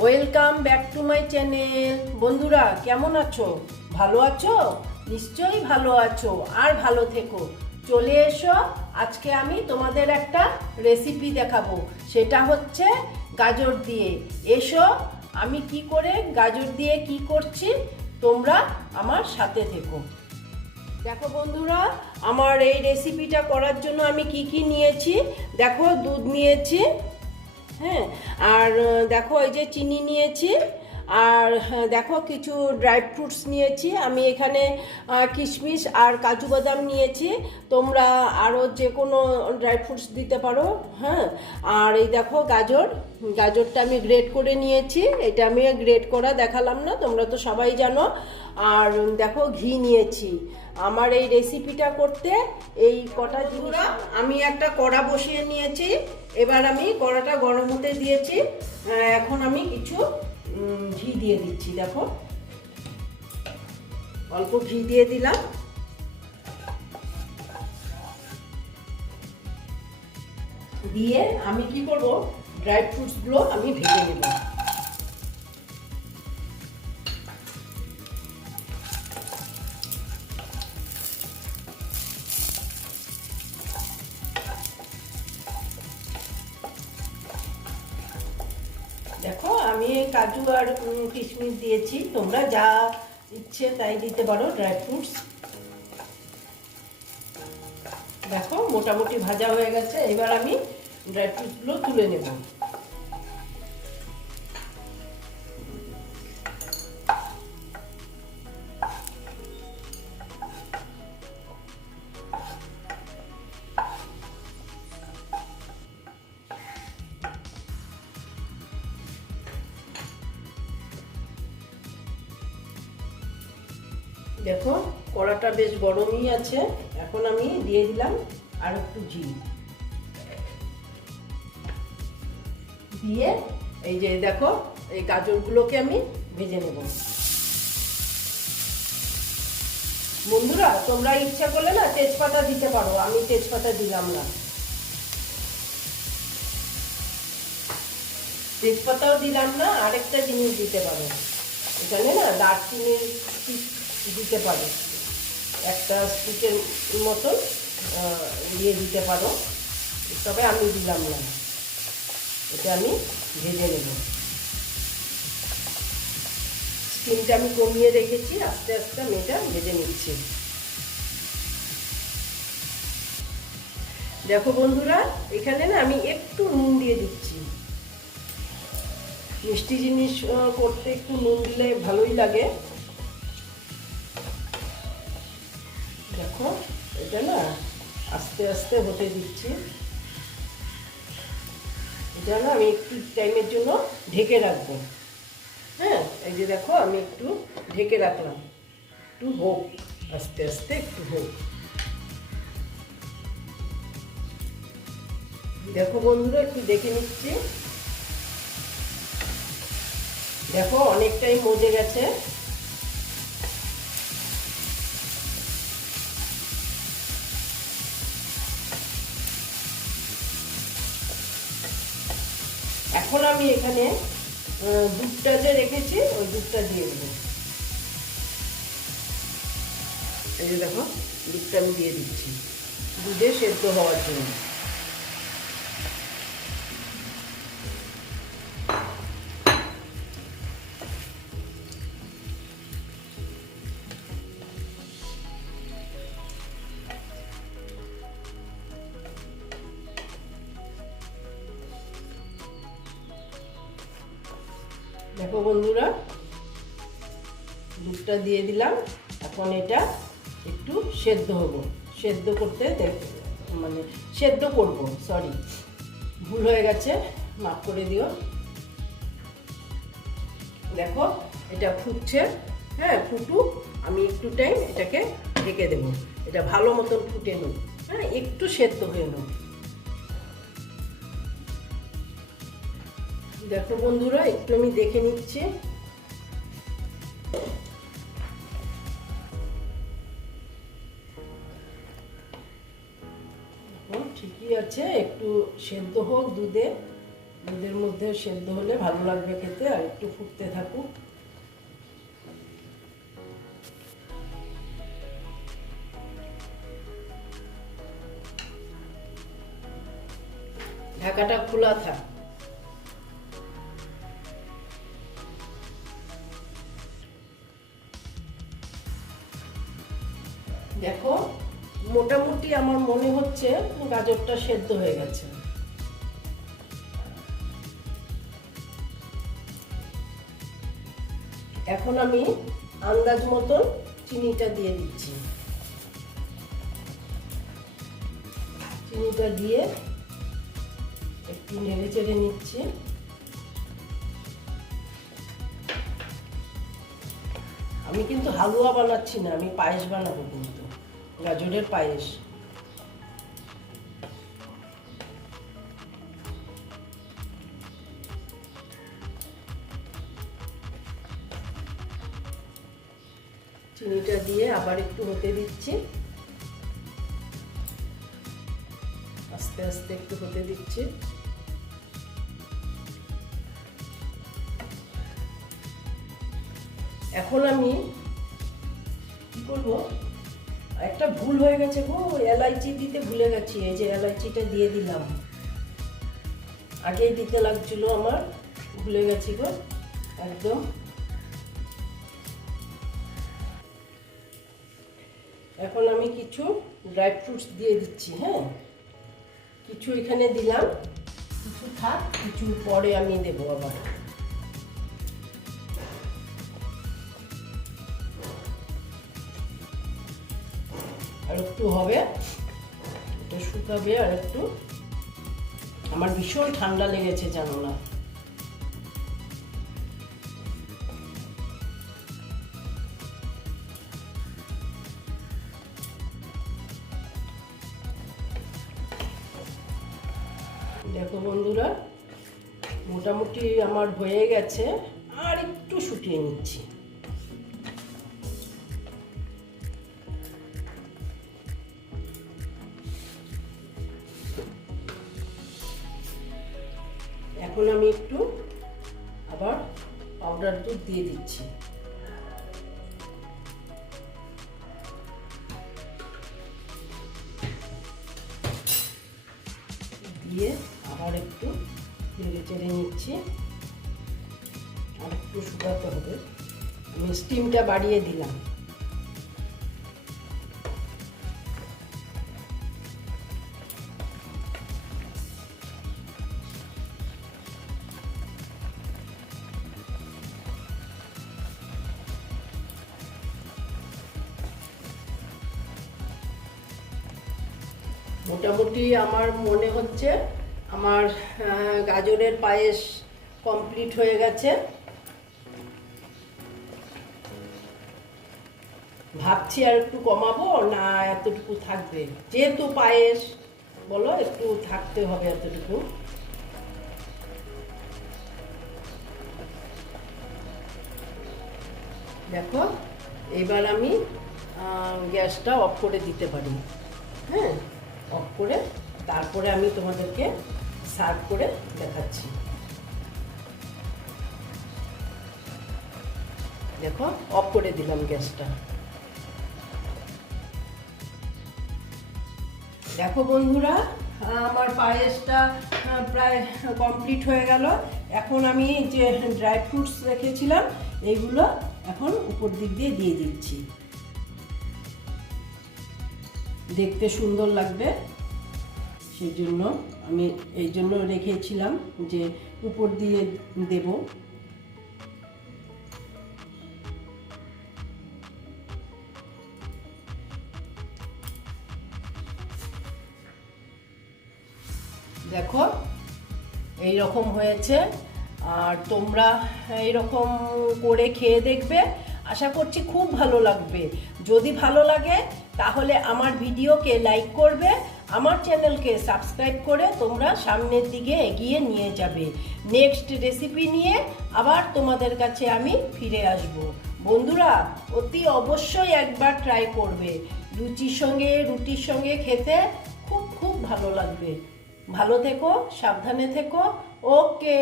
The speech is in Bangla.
welcome back to my channel বন্ধুরা কেমন আছো ভালো আছো নিশ্চয়ই ভালো আছো আর ভালো থেকো চলে এসো আজকে আমি তোমাদের একটা রেসিপি দেখাবো সেটা হচ্ছে গাজর দিয়ে এসো আমি কি করে গাজর দিয়ে কি করছি তোমরা আমার সাথে থেকো দেখো বন্ধুরা আমার এই রেসিপিটা করার জন্য আমি কি কি নিয়েছি দেখো দুধ নিয়েছি হ্যাঁ আর দেখো এই যে চিনি নিয়েছি আর হ্যাঁ, দেখো কিছু ড্রাই ফ্রুটস নিয়েছি আমি এখানে কিশমিশ আর কাজু বাদাম নিয়েছি তোমরা আরও যে কোনো ড্রাই ফ্রুটস দিতে পারো হ্যাঁ আর এই দেখো গাজর গাজরটা আমি গ্রেড করে নিয়েছি এটা আমি গ্রেড করা দেখালাম না তোমরা তো সবাই জানো আর দেখো ঘি নিয়েছি আমার এই রেসিপিটা করতে এই কটা জিনিসটা আমি একটা কড়া বসিয়ে নিয়েছি এবার আমি কড়াটা গরম হতে দিয়েছি এখন আমি কিছু ঘি দিয়ে দিচ্ছি দেখো অল্প ঘি দিয়ে দিলাম দিয়ে আমি কি করব ড্রাই ফ্রুটসগুলো আমি ভেজে নেব আর কিশমিশ দিয়েছি তোমরা যা ইচ্ছে তাই দিতে পারো ড্রাই ফ্রুটস দেখো মোটামুটি ভাজা হয়ে গেছে এবার আমি ড্রাই ফ্রুটসগুলো তুলে নেব দেখো কড়াটা বেশ গরমই আছে এখন আমি দিয়ে দিলাম আর একটু জিরে দিয়ে এই যে দেখো এই গাজরগুলোকে আমি ভেজে নেব বন্ধুরা তোমরা ইচ্ছা করলে না তেজপাতা দিতে পারো আমি তেজপাতা দিলাম না তেজপাতাও দিলাম না আরেকটা জিনিস দিতে পারো এখানে না দারচিনির দিতে পারো একটা স্টিকের মতন ইয়ে দিতে পারো তবে আমি দিলাম না এটা আমি ভেজে নেব স্টিমটা আমি কমিয়ে রেখেছি আস্তে আস্তে আমি এটা ভেজে নিচ্ছি দেখো বন্ধুরা এখানে না আমি একটু নুন দিয়ে দিচ্ছি মিষ্টি জিনিস করতে একটু নুন দিলে ভালোই লাগে দেখো এটা না আস্তে আস্তে হতে দিচ্ছি এটা না আমি একটু টাইমের জন্য ঢেকে রাখবো হ্যাঁ এই যে দেখো আমি একটু ঢেকে রাখলাম একটু হোক আস্তে আস্তে একটু হোক দেখো বন্ধুরা একটু দেখে নিচ্ছি দেখো অনেকটাই মজে গেছে এখন আমি এখানে দুধটা যে রেখেছি ওই দুধটা দিয়ে দেবো এই যে দেখো দুধটা আমি দিয়ে দিচ্ছি দুধে সেদ্ধ হওয়ার জন্য দেখো বন্ধুরা দুধটা দিয়ে দিলাম এখন এটা একটু সেদ্ধ হবো সেদ্ধ করতে মানে সেদ্ধ করব সরি ভুল হয়ে গেছে মাফ করে দিও দেখো এটা ফুটছে হ্যাঁ ফুটু আমি একটু টাইম এটাকে ঢেকে দেবো এটা ভালো মতন ফুটে নিই হ্যাঁ একটু সেদ্ধ হয়ে নেব দেখো বন্ধুরা একটু আমি দেখে নিচ্ছি ঠিকই আছে একটু সেদ্ধ হোক দুধে দুধের মধ্যে সেদ্ধ হলে ভালো লাগবে খেতে আর একটু ফুটতে থাকুক ঢাকাটা খোলা থাক দেখো মোটামুটি আমার মনে হচ্ছে গাজরটা সেদ্ধ হয়ে গেছে এখন আমি আন্দাজ মতন চিনিটা দিয়ে দিচ্ছি চিনিটা দিয়ে একটু নেড়ে চেড়ে নিচ্ছি আমি কিন্তু হালুয়া বানাচ্ছি না আমি পায়েস বানাবো কিন্তু গাজরের পায়েস চিনিটা দিয়ে আবার একটু হতে দিচ্ছি আস্তে আস্তে একটু হতে দিচ্ছি এখন আমি কি করবো একটা ভুল হয়ে গেছে গো এলাইচি দিতে ভুলে গেছি এই যে এলাইচিটা দিয়ে দিলাম আগেই দিতে লাগছিল আমার ভুলে গেছি গো একদম এখন আমি কিছু ড্রাই ফ্রুটস দিয়ে দিচ্ছি হ্যাঁ কিছু এখানে দিলাম কিছু থাক কিছু পরে আমি দেবো আবার আর একটু হবে এটা শুকাবে আর একটু আমার ভীষণ ঠান্ডা লেগেছে জানো না দেখো বন্ধুরা মোটামুটি আমার হয়ে গেছে আর একটু শুটিয়ে নিচ্ছি এখন আমি একটু আবার পাউডার দুধ দিয়ে দিচ্ছি দিয়ে আবার একটু নেড়ে চেড়ে নিচ্ছি আর একটু শুকাতে হবে আমি স্টিমটা বাড়িয়ে দিলাম মোটামুটি আমার মনে হচ্ছে আমার গাজরের পায়েস কমপ্লিট হয়ে গেছে ভাবছি আর একটু কমাবো না এতটুকু থাকবে যেহেতু পায়েস বলো একটু থাকতে হবে এতটুকু দেখো এবার আমি গ্যাসটা অফ করে দিতে পারি হ্যাঁ অফ করে তারপরে আমি তোমাদেরকে সার্ভ করে দেখাচ্ছি দেখো অফ করে দিলাম গ্যাসটা দেখো বন্ধুরা আমার পায়েসটা প্রায় কমপ্লিট হয়ে গেল এখন আমি যে ড্রাই ফ্রুটস রেখেছিলাম এইগুলো এখন উপর দিক দিয়ে দিয়ে দিচ্ছি দেখতে সুন্দর লাগবে সেই জন্য আমি এই জন্য রেখেছিলাম যে উপর দিয়ে দেব দেখো এই রকম হয়েছে আর তোমরা এইরকম করে খেয়ে দেখবে আশা করছি খুব ভালো লাগবে যদি ভালো লাগে তাহলে আমার ভিডিওকে লাইক করবে আমার চ্যানেলকে সাবস্ক্রাইব করে তোমরা সামনের দিকে এগিয়ে নিয়ে যাবে নেক্সট রেসিপি নিয়ে আবার তোমাদের কাছে আমি ফিরে আসব বন্ধুরা অতি অবশ্যই একবার ট্রাই করবে লুচির সঙ্গে রুটির সঙ্গে খেতে খুব খুব ভালো লাগবে ভালো থেকো সাবধানে থেকো ওকে